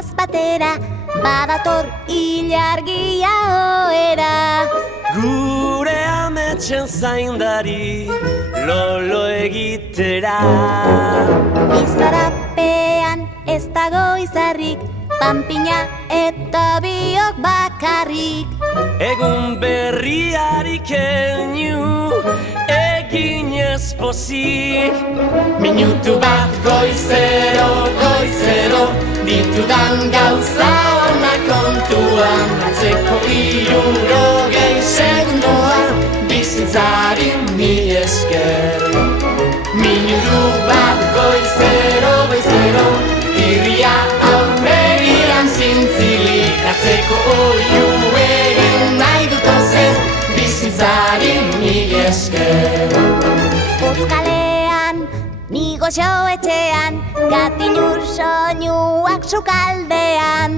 Goaz batera, badator ilargia ohera. Gure ametsen zaindari lolo egitera. Izarapean ez dago izarrik, panpina eta biok bakarrik. Egun berriari keinu eginez pozik. Minutu bat goizero, ditudan gauza onak kontuan. Atzeko 60 segundoan, bizitzari mi esker. Minutu bat goizero, irria aurpegian zintzilik. Atzeko oiu egin nahi dutozen, bizitzari mi esker. Otzkalean, ni goxo etxean, katilur soinuak sukaldean.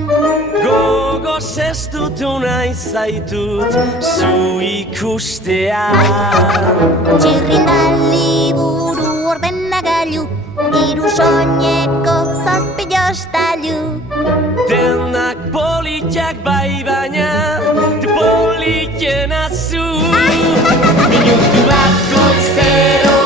Gogoz ez dutu nahi zaitut zu ikustean. Txirrindali buru ordenagailu, hiru soineko zazpi jostailu. Denak politiak bai baina politiena zu. Minutu bat goizero,